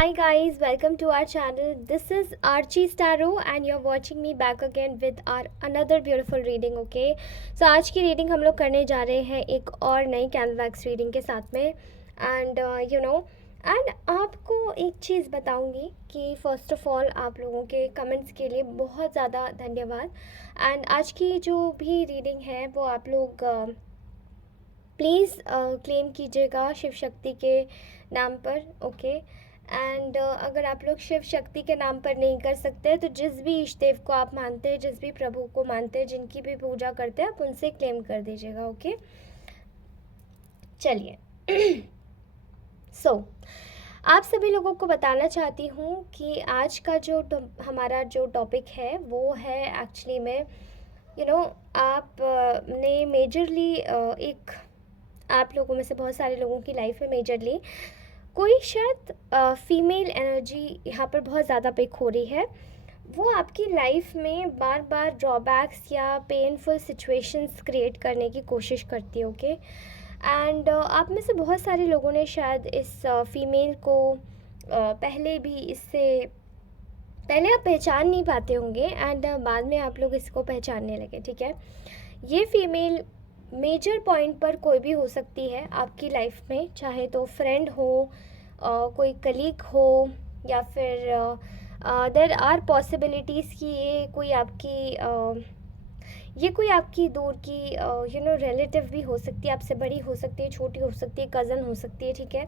Hi guys, welcome to our channel. This is Archie Starro and you're watching me back again with our another beautiful reading, okay? So आज की reading हम लोग करने जा रहे हैं एक और नई कैनवैक्स रीडिंग के साथ में एंड एंड आपको एक चीज़ बताऊंगी कि फ़र्स्ट ऑफ ऑल आप लोगों के कमेंट्स के लिए बहुत ज़्यादा धन्यवाद एंड आज की जो भी रीडिंग है वो आप लोग प्लीज़ क्लेम कीजिएगा शिव शक्ति के नाम पर, ओके? एंड अगर आप लोग शिव शक्ति के नाम पर नहीं कर सकते तो जिस भी इष्ट देव को आप मानते हैं, जिस भी प्रभु को मानते हैं, जिनकी भी पूजा करते हैं, आप उनसे क्लेम कर दीजिएगा, ओके? चलिए सो आप सभी लोगों को बताना चाहती हूँ कि आज का जो हमारा जो टॉपिक है वो है एक्चुअली में आप ने मेजरली एक आप लोगों में से बहुत सारे लोगों की लाइफ में मेजरली कोई शायद फीमेल एनर्जी यहाँ पर बहुत ज़्यादा पिक हो रही है। वो आपकी लाइफ में बार बार ड्रॉबैक्स या पेनफुल सिचुएशंस क्रिएट करने की कोशिश करती है, ओके? एंड आप में से बहुत सारे लोगों ने शायद इस फीमेल को पहले भी इससे पहले आप पहचान नहीं पाते होंगे एंड बाद में आप लोग इसको पहचानने लगे, ठीक है? ये फीमेल मेजर पॉइंट पर कोई भी हो सकती है आपकी लाइफ में, चाहे तो फ्रेंड हो, कोई कलीग हो, या फिर देर आर पॉसिबिलिटीज़ कि ये कोई आपकी दूर की रिलेटिव भी हो सकती है, आपसे बड़ी हो सकती है, छोटी हो सकती है, कज़न हो सकती है, ठीक है?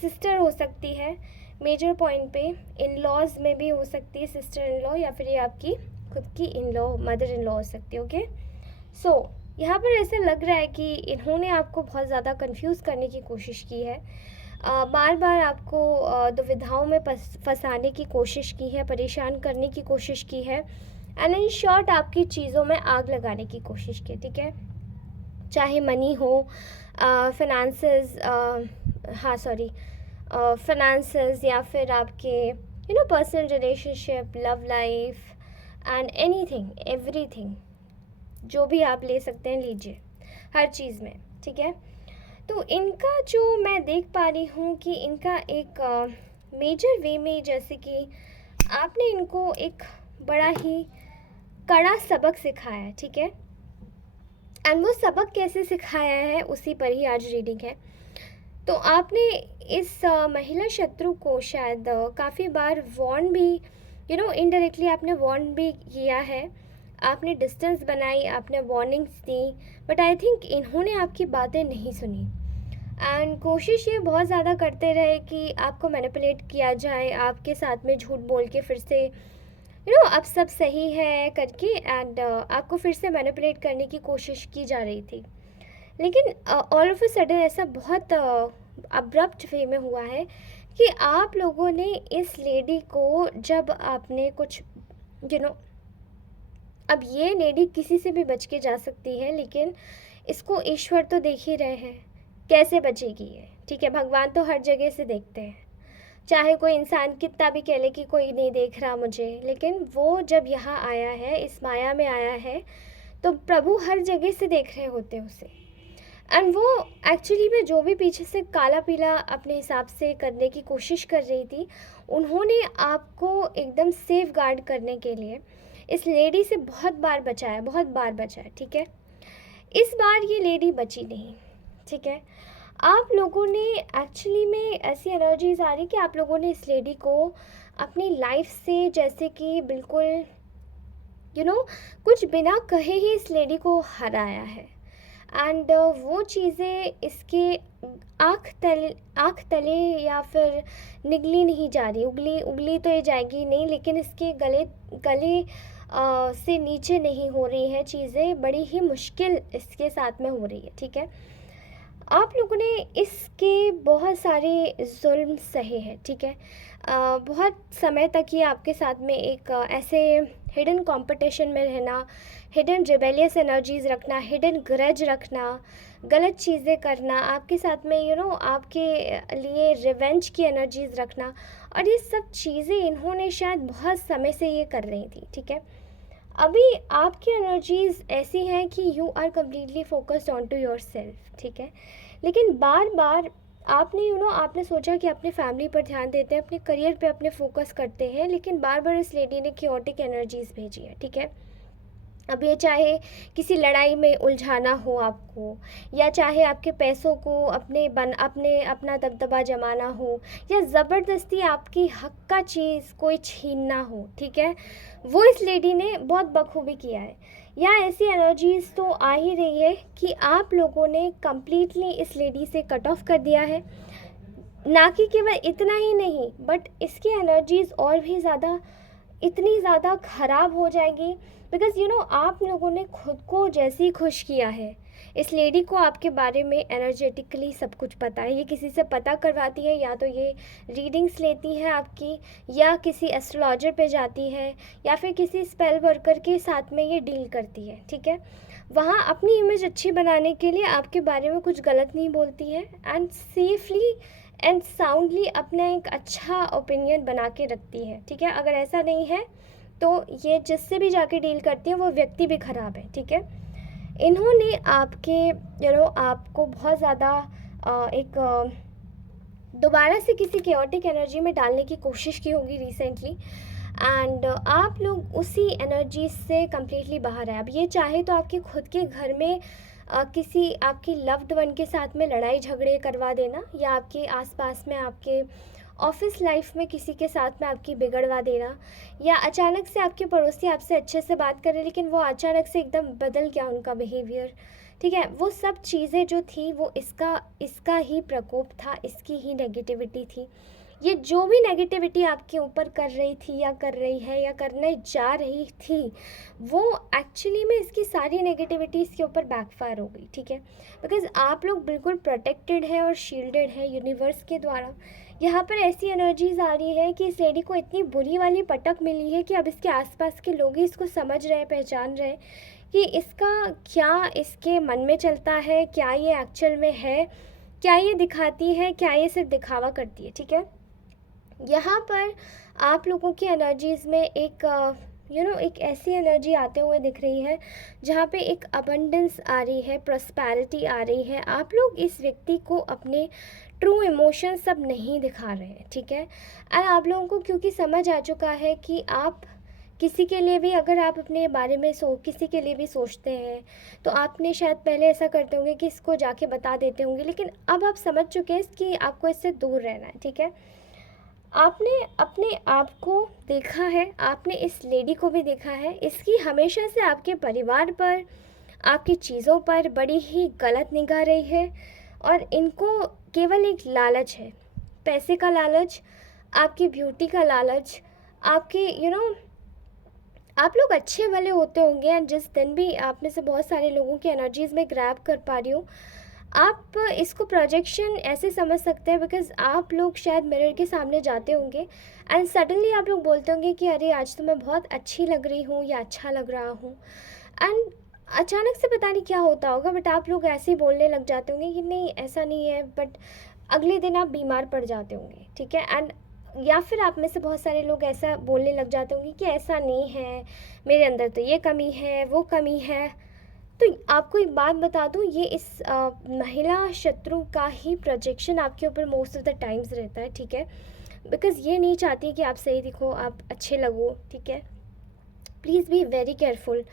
सिस्टर हो सकती है। मेजर पॉइंट पे इन लॉज में भी हो सकती है, सिस्टर इन लॉ, या फिर ये आपकी खुद की in law, mother in law हो सकती है, ओके? सो यहाँ पर ऐसा लग रहा है कि इन्होंने आपको बहुत ज़्यादा कंफ्यूज करने की कोशिश की है, बार बार आपको दुविधाओं में फंसाने की कोशिश की है, परेशान करने की कोशिश की है एंड इन शॉर्ट आपकी चीज़ों में आग लगाने की कोशिश की, ठीक है? चाहे मनी हो, फाइनेंसेस, हाँ सॉरी, फाइनेंसेस, या फिर आपके personal relationship, love life and anything everything, जो भी आप ले सकते हैं लीजिए, हर चीज़ में, ठीक है? तो इनका जो मैं देख पा रही हूँ कि इनका एक मेजर वे में, जैसे कि आपने इनको एक बड़ा ही कड़ा सबक सिखाया है, ठीक है? एंड वो सबक कैसे सिखाया है उसी पर ही आज रीडिंग है। तो आपने इस महिला शत्रु को शायद काफ़ी बार वार्न भी, इनडायरेक्टली आपने वार्न भी किया है, आपने डिस्टेंस बनाई, आपने warnings the, but I think इन्होंने आपकी बातें नहीं सुनी एंड कोशिश ये बहुत ज़्यादा करते रहे कि आपको मैनिपुलेट किया जाए, आपके साथ में झूठ बोल के फिर से अब सब सही है करके एंड आपको फिर से मैनिपुलेट करने की कोशिश की जा रही थी। लेकिन ऑल ऑफ अ सडन ऐसा बहुत अब्रप्ट वे में हुआ है कि आप लोगों ने इस लेडी को, जब आपने कुछ अब ये लेडी किसी से भी बच के जा सकती है, लेकिन इसको ईश्वर तो देख ही रहे हैं, कैसे बचेगी ये, ठीक है? भगवान तो हर जगह से देखते हैं, चाहे कोई इंसान कितना भी कह ले कि कोई नहीं देख रहा मुझे, लेकिन वो जब यहाँ आया है, इस माया में आया है, तो प्रभु हर जगह से देख रहे होते हैं उसे। एंड वो एक्चुअली में जो भी पीछे से काला पीला अपने हिसाब से करने की कोशिश कर रही थी, उन्होंने आपको एकदम सेफ गार्ड करने के लिए इस लेडी से बहुत बार बचाया, बहुत बार बचाया, ठीक है? इस बार ये लेडी बची नहीं, ठीक है? आप लोगों ने एक्चुअली में ऐसी एनर्जीज आ रही कि आप लोगों ने इस लेडी को अपनी लाइफ से जैसे कि बिल्कुल कुछ बिना कहे ही इस लेडी को हराया है एंड वो चीज़ें इसके आँख तले या फिर निगली नहीं जा रही, उगली उगली तो ये जाएगी नहीं, लेकिन इसके गले गले से नीचे नहीं हो रही है चीज़ें, बड़ी ही मुश्किल इसके साथ में हो रही है, ठीक है? आप लोगों ने इसके बहुत सारे जुल्म सहे हैं, ठीक है? बहुत समय तक ये आपके साथ में एक ऐसे हिडन कंपटीशन में रहना, हिडन रिबेलियस एनर्जीज़ रखना, हिडन ग्रज रखना, गलत चीज़ें करना, आपके साथ में आपके लिए रिवेंज की एनर्जीज़ रखना, और ये सब चीज़ें इन्होंने शायद बहुत समय से ये कर रही थी, ठीक है? अभी आपकी एनर्जीज़ ऐसी हैं कि you are completely focused on to yourself, ठीक है? लेकिन बार बार आपने आपने सोचा कि अपने फैमिली पर ध्यान देते हैं, अपने करियर पे अपने फोकस करते हैं, लेकिन बार बार इस लेडी ने क्योटिक एनर्जीज भेजी है, ठीक है। अब ये चाहे किसी लड़ाई में उलझाना हो आपको, या चाहे आपके पैसों को अपने अपना दबदबा जमाना हो, या ज़बरदस्ती आपकी हक का चीज़ कोई छीनना हो, ठीक है, वो इस लेडी ने बहुत बखूबी किया है। या ऐसी एनर्जीज़ तो आ ही रही है कि आप लोगों ने कम्प्लीटली इस लेडी से कट ऑफ कर दिया है। ना कि केवल इतना ही नहीं, बट इसकी एनर्जीज़ और भी ज़्यादा, इतनी ज़्यादा ख़राब हो जाएगी, बिकॉज़ आप लोगों ने खुद को जैसे ही खुश किया है, इस लेडी को आपके बारे में एनर्जेटिकली सब कुछ पता है। ये किसी से पता करवाती है, या तो ये रीडिंग्स लेती है आपकी, या किसी एस्ट्रोलॉजर पे जाती है, या फिर किसी स्पेल वर्कर के साथ में ये डील करती है, ठीक है। वहाँ अपनी इमेज अच्छी बनाने के लिए आपके बारे में कुछ गलत नहीं बोलती है, एंड सेफली एंड साउंडली अपना एक अच्छा ओपिनियन बना के रखती है, ठीक है। अगर ऐसा नहीं है तो ये जिससे भी जाके डील करती है वो व्यक्ति भी ख़राब है, ठीक है। इन्होंने आपके आपको बहुत ज़्यादा एक दोबारा से किसी केओटिक एनर्जी में डालने की कोशिश की होगी रिसेंटली, एंड आप लोग उसी एनर्जी से कम्प्लीटली बाहर है। अब ये चाहे तो आपके खुद के घर में किसी आपके लव्ड वन के साथ में लड़ाई झगड़े करवा देना, या आपके आसपास में आपके ऑफिस लाइफ में किसी के साथ में आपकी बिगड़वा देना, या अचानक से आपके पड़ोसी आपसे अच्छे से बात कर रहे हैं लेकिन वो अचानक से एकदम बदल गया उनका बिहेवियर, ठीक है। वो सब चीज़ें जो थी वो इसका ही प्रकोप था, इसकी ही नेगेटिविटी थी। ये जो भी नेगेटिविटी आपके ऊपर कर रही थी, या कर रही है, या करने जा रही थी, वो एक्चुअली में इसकी सारी नेगेटिविटी इसके ऊपर बैकफायर हो गई, ठीक है। बिकॉज़ आप लोग बिल्कुल प्रोटेक्टेड है और शील्डेड है यूनिवर्स के द्वारा। यहाँ पर ऐसी एनर्जीज आ रही है कि इस लेडी को इतनी बुरी वाली पटक मिली है कि अब इसके आसपास के लोग ही इसको समझ रहे हैं, पहचान रहे हैं कि इसका क्या इसके मन में चलता है, क्या ये एक्चुअल में है, क्या ये दिखाती है, क्या ये सिर्फ दिखावा करती है, ठीक है। यहाँ पर आप लोगों की एनर्जीज़ में एक एक ऐसी एनर्जी आते हुए दिख रही है जहाँ पे एक अबंडेंस आ रही है, प्रॉस्पेरिटी आ रही है। आप लोग इस व्यक्ति को अपने ट्रू इमोशन सब नहीं दिखा रहे हैं, ठीक है। एंड आप लोगों को क्योंकि समझ आ चुका है कि आप किसी के लिए भी, अगर आप अपने बारे में किसी के लिए भी सोचते हैं तो आपने शायद पहले ऐसा करते होंगे कि इसको जाके बता देते होंगे, लेकिन अब आप समझ चुके हैं कि आपको इससे दूर रहना है, ठीक है। आपने अपने आप को देखा है, आपने इस लेडी को भी देखा है। इसकी हमेशा से आपके परिवार पर, आपकी चीज़ों पर बड़ी ही गलत निगाह रही है, और इनको केवल एक लालच है, पैसे का लालच, आपकी ब्यूटी का लालच, आपके आप लोग अच्छे वाले होते होंगे। एंड जिस दिन भी आप में से बहुत सारे लोगों की एनर्जीज़ में ग्रैब कर पा रही हूँ, आप इसको प्रोजेक्शन ऐसे समझ सकते हैं, बिकॉज़ आप लोग शायद मिरर के सामने जाते होंगे एंड सडनली आप लोग बोलते होंगे कि अरे आज तो मैं बहुत अच्छी लग रही हूँ या अच्छा लग रहा हूँ, एंड अचानक से पता नहीं क्या होता होगा, बट आप लोग ऐसे ही बोलने लग जाते होंगे कि नहीं ऐसा नहीं है, बट अगले दिन आप बीमार पड़ जाते होंगे, ठीक है। एंड या फिर आप में से बहुत सारे लोग ऐसा बोलने लग जाते होंगे कि ऐसा नहीं है, मेरे अंदर तो ये कमी है, वो कमी है। तो आपको एक बात बता दूँ, ये इस महिला शत्रु का ही प्रोजेक्शन आपके ऊपर मोस्ट ऑफ द टाइम्स रहता है, ठीक है। बिकॉज़ ये नहीं चाहती कि आप सही दिखो, आप अच्छे लगो, ठीक है। Please be very careful.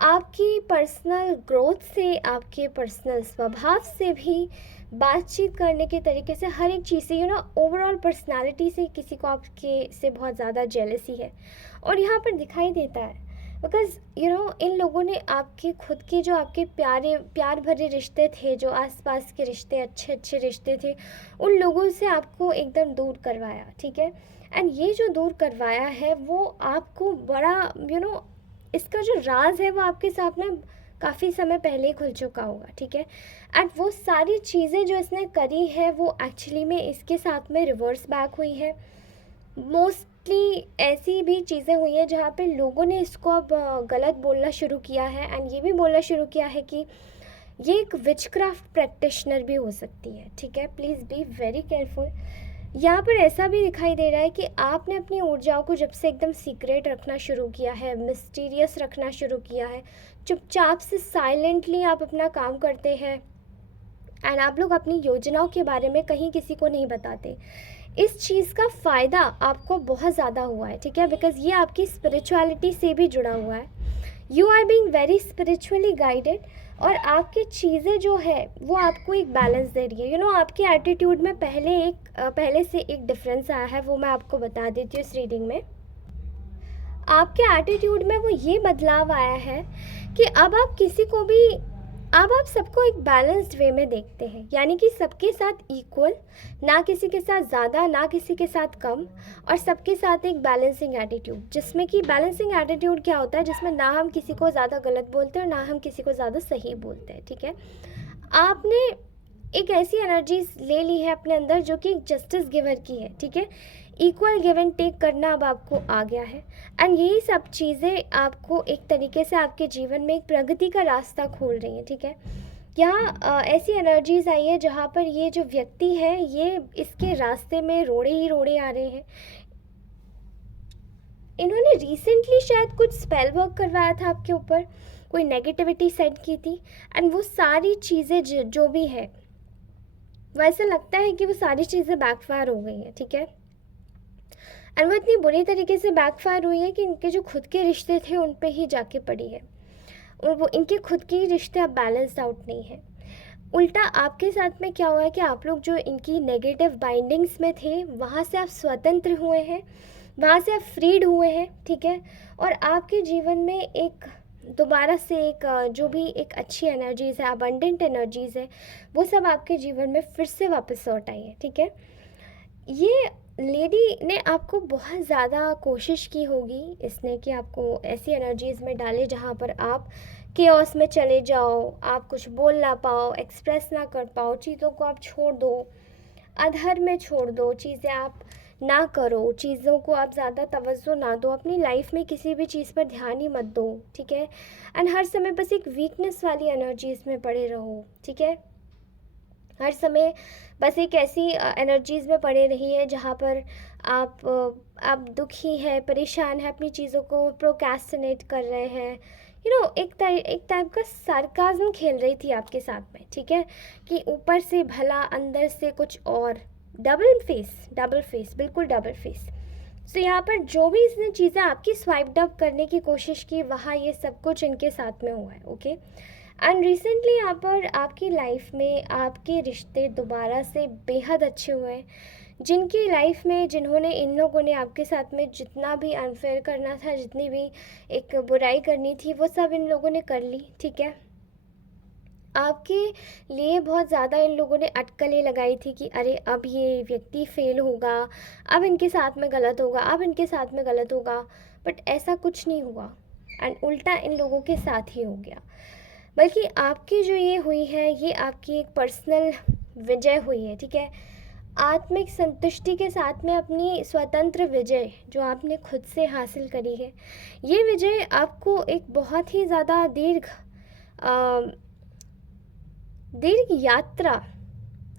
आपकी पर्सनल ग्रोथ से, आपके पर्सनल स्वभाव से भी, बातचीत करने के तरीके से, हर एक चीज़ से ओवरऑल पर्सनालिटी से किसी को आपके से बहुत ज़्यादा जेलसी है, और यहाँ पर दिखाई देता है। बिकॉज़ इन लोगों ने आपके खुद के जो आपके प्यार भरे रिश्ते थे, जो आसपास के रिश्ते, अच्छे अच्छे रिश्ते थे, उन लोगों से आपको एकदम दूर करवाया, ठीक है। एंड ये जो दूर करवाया है वो आपको बड़ा इसका जो राज है वो आपके सामने काफ़ी समय पहले ही खुल चुका होगा, ठीक है। एंड वो सारी चीज़ें जो इसने करी है वो एक्चुअली में इसके साथ में रिवर्स बैक हुई है। मोस्टली ऐसी भी चीज़ें हुई हैं जहाँ पे लोगों ने इसको अब गलत बोलना शुरू किया है, एंड ये भी बोलना शुरू किया है कि ये एक विचक्राफ्ट प्रैक्टिशनर भी हो सकती है, ठीक है। Please be very careful. यहाँ पर ऐसा भी दिखाई दे रहा है कि आपने अपनी ऊर्जाओं को जब से एकदम सीक्रेट रखना शुरू किया है, मिस्टीरियस रखना शुरू किया है, चुपचाप से साइलेंटली आप अपना काम करते हैं, एंड आप लोग अपनी योजनाओं के बारे में कहीं किसी को नहीं बताते। इस चीज़ का फ़ायदा आपको बहुत ज़्यादा हुआ है, ठीक है, बिकॉज़ ये आपकी स्पिरिचुअलिटी से भी जुड़ा हुआ है। You are being very spiritually guided, और आपकी चीज़ें जो है वो आपको एक बैलेंस दे रही है। आपके एटीट्यूड में पहले से एक डिफरेंस आया है, वो मैं आपको बता देती हूँ इस रीडिंग में। आपके एटीट्यूड में वो ये बदलाव आया है कि अब आप सबको एक बैलेंस्ड वे में देखते हैं, यानी कि सबके साथ इक्वल, ना किसी के साथ ज़्यादा ना किसी के साथ कम, और सबके साथ एक बैलेंसिंग एटीट्यूड। जिसमें कि बैलेंसिंग एटीट्यूड क्या होता है, जिसमें ना हम किसी को ज़्यादा गलत बोलते हैं और ना हम किसी को ज़्यादा सही बोलते हैं, ठीक है। आपने एक ऐसी एनर्जी ले ली है अपने अंदर जो कि जस्टिस गिवर की है, ठीक है। इक्वल गिव एंड टेक करना अब आपको आ गया है, एंड यही सब चीज़ें आपको एक तरीके से आपके जीवन में एक प्रगति का रास्ता खोल रही हैं, ठीक है। यहाँ ऐसी एनर्जीज आई है जहाँ पर ये जो व्यक्ति है ये इसके रास्ते में रोड़े ही रोड़े आ रहे हैं। इन्होंने रिसेंटली शायद कुछ स्पेल वर्क करवाया था आपके ऊपर, कोई नेगेटिविटी सेट की थी, एंड वो सारी चीज़ें जो भी है वैसे लगता है कि वो सारी चीज़ें बैकफायर हो गई हैं, ठीक है। एंड वो इतनी बुरी तरीके से बैकफायर हुई है कि इनके जो खुद के रिश्ते थे उन पे ही जाके पड़ी है, और वो इनके खुद के रिश्ते अब बैलेंस्ड आउट नहीं है। उल्टा आपके साथ में क्या हुआ है कि आप लोग जो इनकी नेगेटिव बाइंडिंग्स में थे वहाँ से आप स्वतंत्र हुए हैं, वहाँ से आप फ्रीड हुए हैं, ठीक है। और आपके जीवन में एक दोबारा से एक जो भी एक अच्छी एनर्जीज़ है, अबंडेंट एनर्जीज़ है, वो सब आपके जीवन में फिर से वापस लौट आई है, ठीक है। ये लेडी ने आपको बहुत ज़्यादा कोशिश की होगी इसने कि आपको ऐसी एनर्जीज़ में डाले जहाँ पर आप केओस में चले जाओ, आप कुछ बोल ना पाओ, एक्सप्रेस ना कर पाओ, चीज़ों को आप छोड़ दो, अधर में छोड़ दो, चीज़ें आप ना करो, चीज़ों को आप ज़्यादा तवज्जो ना दो, अपनी लाइफ में किसी भी चीज़ पर ध्यान ही मत दो, ठीक है। एंड हर समय बस एक वीकनेस वाली एनर्जीज़ में पड़े रहो, ठीक है। हर समय बस एक ऐसी एनर्जीज़ में पड़े रहिए जहाँ पर आप दुखी हैं, परेशान हैं, अपनी चीज़ों को प्रोक्रेस्टिनेट कर रहे हैं। एक टाइप का सार्काज़्म खेल रही थी आपके साथ में, ठीक है, कि ऊपर से भला अंदर से कुछ और। डबल फेस, बिल्कुल डबल फेस। सो यहाँ पर जो भी इसने चीज़ें आपकी स्वाइप्ड अप करने की कोशिश की, वहाँ ये सब कुछ इनके साथ में हुआ है, ओके। एंड रिसेंटली यहाँ पर आपकी लाइफ में आपके रिश्ते दोबारा से बेहद अच्छे हुए हैं। जिनकी लाइफ में जिन्होंने इन लोगों ने आपके साथ में जितना भी अनफेयर करना था, जितनी भी एक बुराई करनी थी, वो सब इन लोगों ने कर ली, ठीक है। आपके लिए बहुत ज़्यादा इन लोगों ने अटकलें लगाई थी कि अरे अब ये व्यक्ति फेल होगा, अब इनके साथ में गलत होगा, अब इनके साथ में गलत होगा, बट ऐसा कुछ नहीं हुआ, एंड उल्टा इन लोगों के साथ ही हो गया। बल्कि आपकी जो ये हुई है, ये आपकी एक पर्सनल विजय हुई है, ठीक है। आत्मिक संतुष्टि के साथ में अपनी स्वतंत्र विजय जो आपने खुद से हासिल करी है, ये विजय आपको एक बहुत ही ज़्यादा दीर्घ यात्रा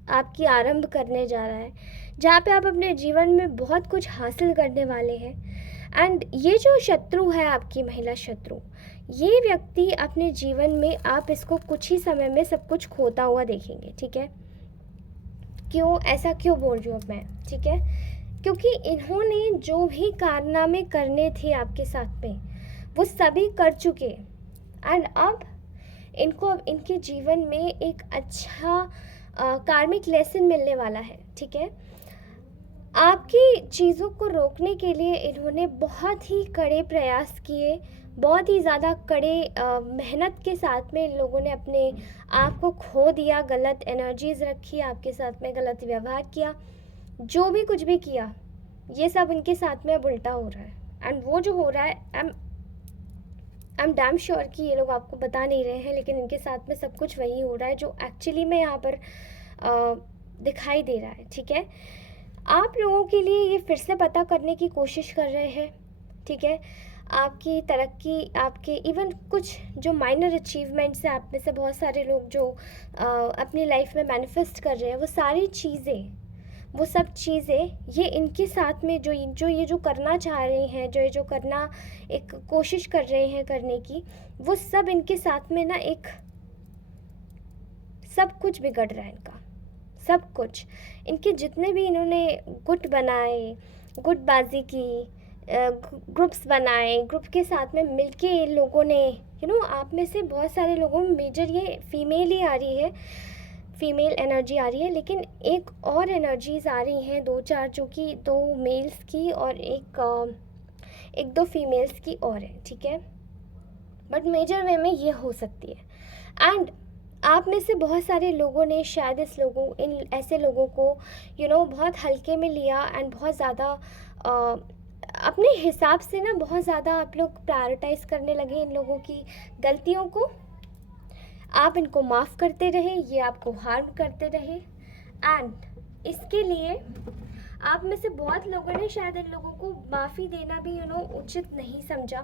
आपकी आरंभ करने जा रहा है, जहाँ पे आप अपने जीवन में बहुत कुछ हासिल करने वाले हैं। एंड ये जो शत्रु है, आपकी महिला शत्रु, ये व्यक्ति अपने जीवन में आप इसको कुछ ही समय में सब कुछ खोता हुआ देखेंगे, ठीक है। ऐसा क्यों बोल रही हूँ मैं, ठीक है, क्योंकि इन्होंने जो भी कारनामे करने थे आपके साथ में वो सभी कर चुके, एंड अब इनके जीवन में एक अच्छा कार्मिक लेसन मिलने वाला है, ठीक है। आपकी चीज़ों को रोकने के लिए इन्होंने बहुत ही कड़े प्रयास किए, बहुत ही ज़्यादा कड़े मेहनत के साथ में इन लोगों ने अपने आप को खो दिया, गलत एनर्जीज़ रखी, आपके साथ में गलत व्यवहार किया, जो भी कुछ भी किया, ये सब इनके साथ में अब उल्टा हो रहा है। एंड वो जो हो रहा है, आई एम डैम श्योर कि ये लोग आपको बता नहीं रहे हैं, लेकिन इनके साथ में सब कुछ वही हो रहा है जो एक्चुअली में यहाँ पर दिखाई दे रहा है, ठीक है। आप लोगों के लिए ये फिर से पता करने की कोशिश कर रहे हैं, ठीक है। आपकी तरक्की, आपके इवन कुछ जो माइनर अचीवमेंट्स हैं, आप में से बहुत सारे लोग जो अपनी लाइफ में मैनिफेस्ट कर रहे हैं, वो सब चीज़ें ये इनके साथ में जो करना चाह रहे हैं, जो करना एक कोशिश कर रहे हैं करने की, वो सब इनके साथ में ना एक सब कुछ बिगड़ रहा है इनका, सब कुछ। इनके जितने भी इन्होंने गुट बनाए, गुटबाजी की, ग्रुप्स बनाए, ग्रुप के साथ में मिलके इन लोगों ने आप में से बहुत सारे लोगों में मेजर ये फीमेल ही आ रही है, फीमेल एनर्जी आ रही है, लेकिन एक और एनर्जीज आ रही हैं 2-4, जो कि 2 मेल्स की और एक 2 फीमेल्स की और है, ठीक है। बट मेजर वे में ये हो सकती है। एंड आप में से बहुत सारे लोगों ने शायद इन ऐसे लोगों को बहुत हल्के में लिया एंड बहुत ज़्यादा अपने हिसाब से ना बहुत ज़्यादा आप लोग प्रायोरिटाइज़ करने लगे इन लोगों की गलतियों को। आप इनको माफ़ करते रहे, ये आपको हार्म करते रहे, एंड इसके लिए आप में से बहुत लोगों ने शायद इन लोगों को माफ़ी देना भी उचित नहीं समझा,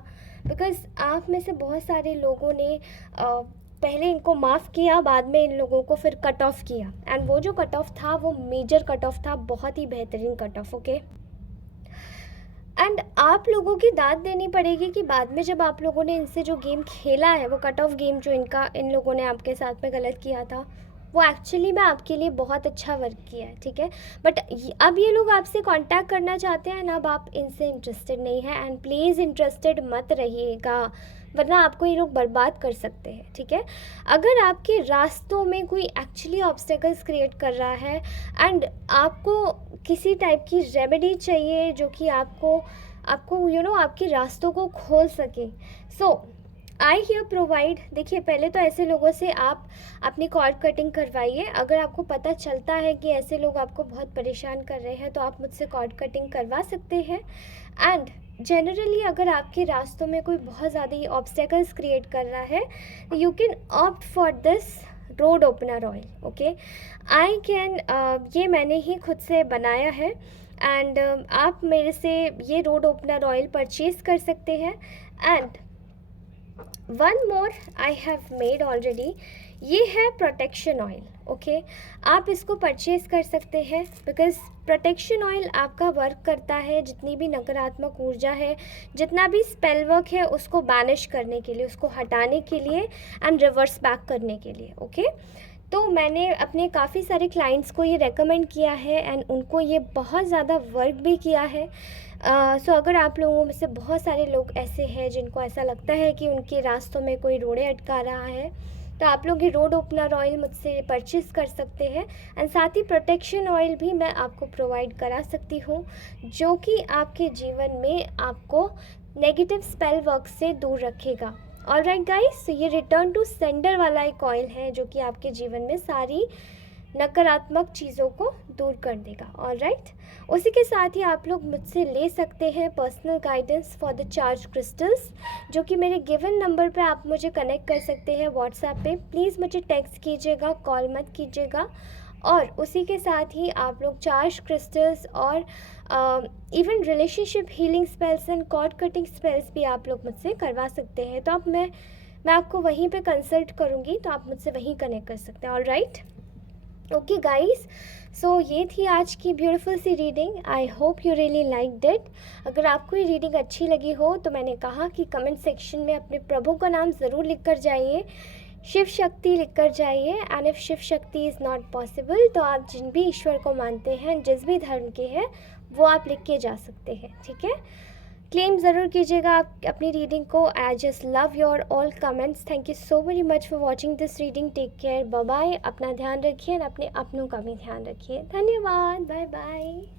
बिकॉज़ आप में से बहुत सारे लोगों ने पहले इनको माफ़ किया, बाद में इन लोगों को फिर कट ऑफ किया, एंड वो जो कट ऑफ था वो मेजर कट ऑफ था, बहुत ही बेहतरीन कट ऑफ, ओके। एंड आप लोगों की दाद देनी पड़ेगी कि बाद में जब आप लोगों ने इनसे जो गेम खेला है, वो कट ऑफ गेम जो इन लोगों ने आपके साथ में गलत किया था, वो एक्चुअली में आपके लिए बहुत अच्छा वर्क किया है, ठीक है। बट अब ये लोग आपसे कांटेक्ट करना चाहते हैं, अब आप इनसे इंटरेस्टेड नहीं है, एंड प्लीज़ इंटरेस्टेड मत रहिएगा, वरना आपको ये लोग बर्बाद कर सकते हैं, ठीक है। अगर आपके रास्तों में कोई एक्चुअली ऑब्स्टेकल्स क्रिएट कर रहा है एंड आपको किसी टाइप की रेमेडी चाहिए जो कि आपको आपके रास्तों को खोल सके, सो आई हियर प्रोवाइड। देखिए, पहले तो ऐसे लोगों से आप अपनी कॉर्ड कटिंग करवाइए। अगर आपको पता चलता है कि ऐसे लोग आपको बहुत परेशान कर रहे हैं, तो आप मुझसे कॉर्ड कटिंग करवा सकते हैं। एंड जनरली अगर आपके रास्तों में कोई बहुत ज़्यादा ऑब्स्टेकल्स क्रिएट कर रहा है, you can opt for this road opener oil, okay. I can ये मैंने ही खुद से बनाया है, एंड आप मेरे से ये रोड ओपनर ऑयल परचेज़ कर सकते हैं। And one more I have made already, ये है प्रोटेक्शन ऑयल, ओके। आप इसको परचेज़ कर सकते हैं, बिकॉज़ प्रोटेक्शन ऑयल आपका वर्क करता है जितनी भी नकारात्मक ऊर्जा है, जितना भी स्पेल वर्क है, उसको बैनिश करने के लिए, उसको हटाने के लिए एंड रिवर्स बैक करने के लिए, ओके। तो मैंने अपने काफ़ी सारे क्लाइंट्स को ये रेकमेंड किया है एंड उनको ये बहुत ज़्यादा वर्क भी किया है। सो अगर आप लोगों में से बहुत सारे लोग ऐसे हैं जिनको ऐसा लगता है कि उनके रास्तों में कोई रोड़े अटका रहा है, तो आप लोग ये रोड ओपनर ऑयल मुझसे परचेज़ कर सकते हैं। एंड साथ ही प्रोटेक्शन ऑयल भी मैं आपको प्रोवाइड करा सकती हूँ, जो कि आपके जीवन में आपको नेगेटिव स्पेल वर्क से दूर रखेगा। ऑलराइट गाइस, तो ये रिटर्न टू सेंडर वाला एक ऑयल है जो कि आपके जीवन में सारी नकारात्मक चीज़ों को दूर कर देगा। ऑलराइट, उसी के साथ ही आप लोग मुझसे ले सकते हैं personal guidance for the charge crystals, जो कि मेरे गिवन नंबर पे आप मुझे कनेक्ट कर सकते हैं व्हाट्सएप पे। प्लीज़ मुझे टेक्स्ट कीजिएगा, कॉल मत कीजिएगा। और उसी के साथ ही आप लोग चार्ज क्रिस्टल्स और even relationship healing spells and chord cutting spells भी आप लोग मुझसे करवा सकते हैं। तो आप मैं आपको वहीं पे कंसल्ट करूँगी, तो आप मुझसे वहीं कनेक्ट कर सकते हैं। ऑलराइट, ओके गाइस, सो ये थी आज की ब्यूटीफुल सी reading. I hope you really liked it. अगर आपको ये रीडिंग अच्छी लगी हो तो मैंने कहा कि कमेंट सेक्शन में अपने प्रभु का नाम ज़रूर लिख कर जाइए, शिव शक्ति लिख कर जाइए। And if Shiv Shakti is not possible, तो आप जिन भी ईश्वर को मानते हैं, जिस भी धर्म के हैं, वो आप लिख के जा सकते हैं, ठीक है। क्लेम ज़रूर कीजिएगा आप अपनी रीडिंग को। I just love your all comments. Thank you so very much for watching this reading. Take care, bye bye. अपना ध्यान रखिए और अपने अपनों का भी ध्यान रखिए। धन्यवाद, बाय बाय।